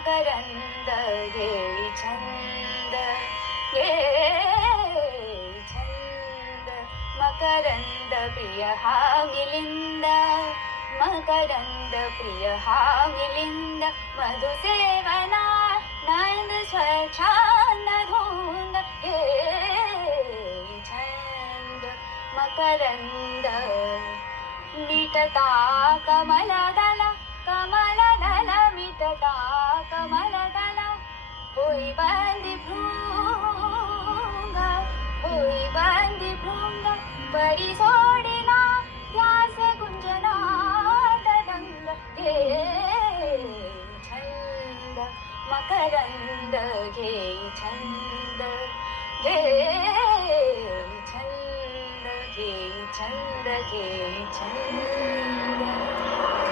मकरंद घेई छंद घे छंद मकरंद प्रिय हा मिलिंद मकरंद प्रिय हा मिलिंद मधुसेवना नंद स्वच्छांद धुंद घे छंद मकरंद मिटता कमलदल कमलदल मिटता कमलदल होई बंदी भृंग होई बंदी भृंग परी सोडिला ध्यास गुंजनात दंग घे छंद मकरंद घे छंद घे छंद घे छंद घे छंद